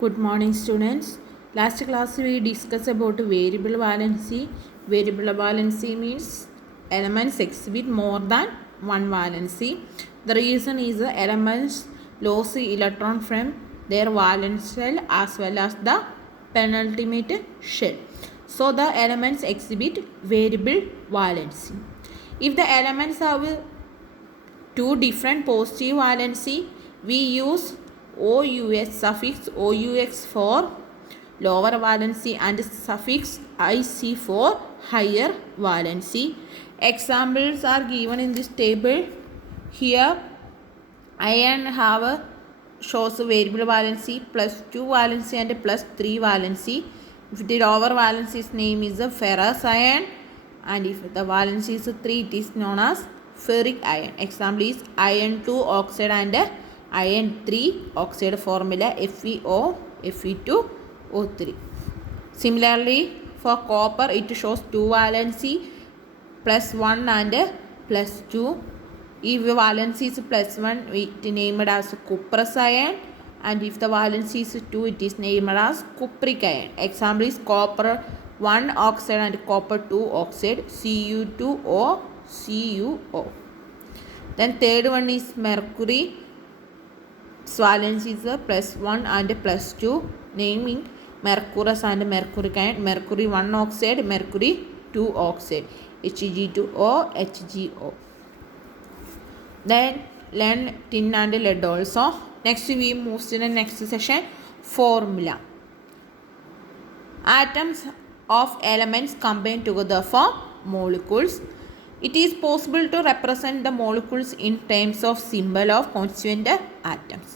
Good morning, students. Last class we discussed about variable valency. Variable valency means elements exhibit more than one valency. The reason is the elements lose electron from their valence shell as well as the penultimate shell. So the elements exhibit variable valency. If the elements have two different positive valency, we use OUX suffix OUX for lower valency and suffix IC for higher valency. Examples are given in this table. Here iron have shows variable valency +2 valency and +3 valency. If the lower valency's name is a ferrous iron, and if the valency is 3, it is known as ferric iron. Example is iron 2 oxide and iron 3 oxide formula FeO Fe2O3. Similarly, for copper it shows 2 valency +1 and +2. If valency is +1, it is named as cuprous iron, and if the valency is 2, it is named as cupric iron. Example is copper 1 oxide and copper 2 oxide Cu2O CuO. Then third one is mercury. Valency is +1 and +2, naming mercurous and mercuric iron. Mercury 1 oxide, mercury 2 oxide, Hg2O HgO. Then learn tin and lead also. Next we move to the next session, formula. Atoms of elements combine together for molecules. It is possible to represent the molecules in terms of symbol of constituent atoms.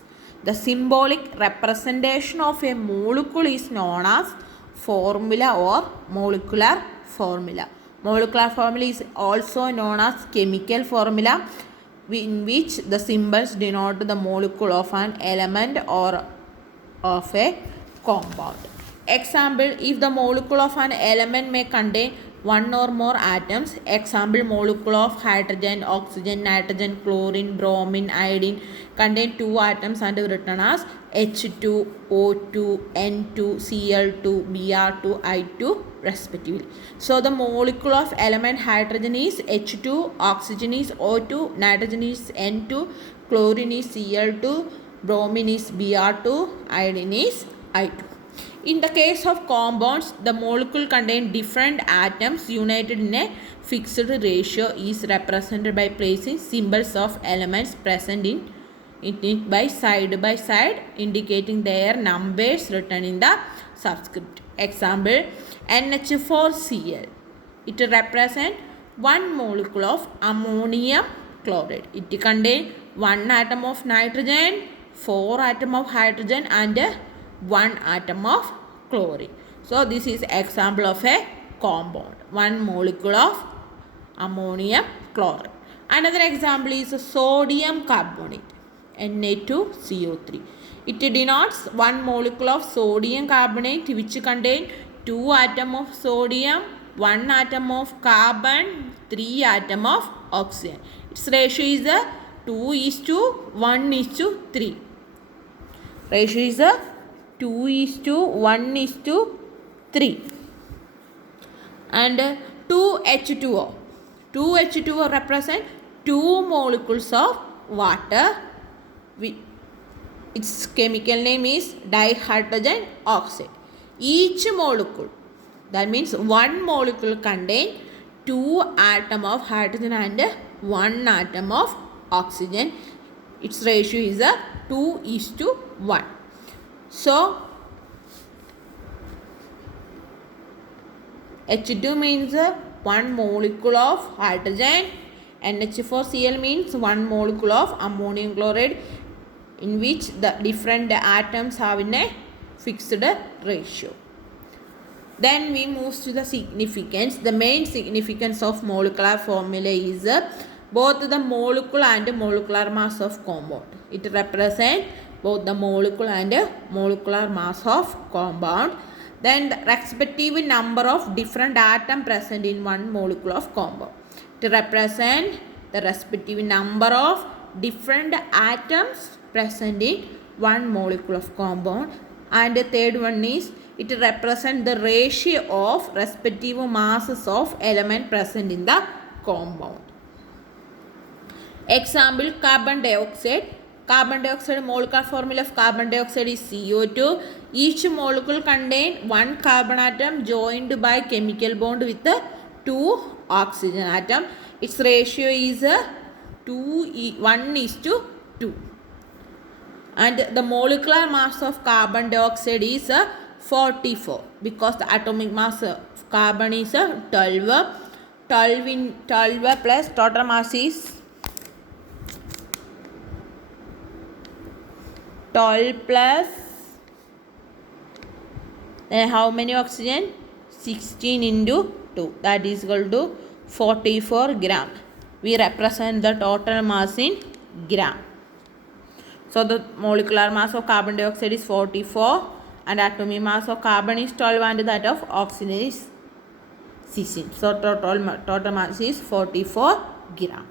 The symbolic representation of a molecule is known as formula or molecular formula. Molecular formula is also known as chemical formula, in which the symbols denote the molecule of an element or of a compound. Example, if the molecule of an element may contain one or more atoms, example molecule of hydrogen, oxygen, nitrogen, chlorine, bromine, iodine contain 2 atoms and written as H2, O2, N2, Cl2, Br2, I2 respectively. So the molecule of element hydrogen is H2, oxygen is O2, nitrogen is N2, chlorine is Cl2, bromine is Br2, iodine is I2. In the case of compounds, the molecule contains different atoms united in a fixed ratio is represented by placing symbols of elements present in it by side, indicating their numbers written in the subscript. Example, NH4Cl. It represents one molecule of ammonium chloride. It contains 1 atom of nitrogen, 4 atom of hydrogen and 1 atom of chlorine. So this is example of a compound, one molecule of ammonium chloride. Another example is sodium carbonate, Na2CO3. It denotes one molecule of sodium carbonate which contain 2 atom of sodium, 1 atom of carbon, 3 atom of oxygen. Its ratio is 2:1:3. Ratio is 2:1:3. And 2H2O. 2H2O represent 2 molecules of water. Its chemical name is dihydrogen oxide. Each molecule, that means one molecule contain 2 atom of hydrogen and 1 atom of oxygen. Its ratio is 2:1. So H2 means 1 molecule of hydrogen, NH4Cl means 1 molecule of ammonium chloride, in which the different atoms have in a fixed ratio. Then we move to the significance. The main significance of molecular formula is both the molecule and molecular mass of compound. It represents both the molecule and molecular mass of compound. Then the respective number of different atoms present in one molecule of compound. It represents the respective number of different atoms present in one molecule of compound, And the third one is it represents the ratio of respective masses of element present in the compound. Example, carbon dioxide. Carbon dioxide molecular formula of carbon dioxide is CO2. Each molecule contains one carbon atom joined by chemical bond with two oxygen atom. Its ratio is 1:2. And the molecular mass of carbon dioxide is 44 because the atomic mass of carbon is 12. 12 plus total mass is 12 plus how many oxygen? 16 into 2, that is equal to 44 gram. We represent the total mass in gram. So the molecular mass of carbon dioxide is 44 and atomic mass of carbon is 12 and that of oxygen is 16. So total mass is 44 gram.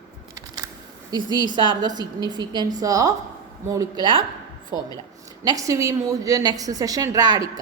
These are the significance of molecular formula. Next we move to the next session, radical.